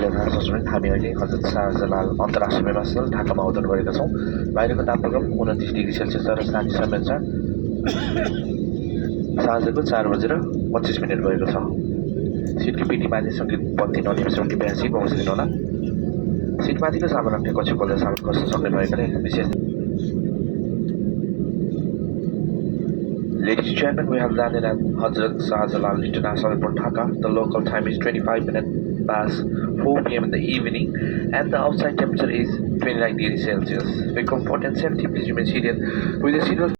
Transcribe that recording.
तपाईँले थाहा सक्नुहुन्छ हामी अहिले हजरत शाहजलाल अन्तर्राष्ट्रिय विमानस्थल ढाकामा अवतरण गरेका छौँ। बाहिरको तापक्रम 29 डिग्री सेल्सियस र राति समय छ साँझको 4:25 भएको छ। सिटको पिटीमाथि सङ्गीत बत्ती ननिम 72 पहुँच दिनुहोला। सिटमाथिको सामान राख्ने कक्ष खोल्दा सामान खस्न सक्ने भएकाले विशेष Ladies and gentlemen, we have landed at Hazrat Shahjalal International Airport, Dhaka. The local time is 25 minutes past 4 p.m. in the evening, and the outside temperature is 29 degrees Celsius. For comfort and safety, please remain seated with the seatbelt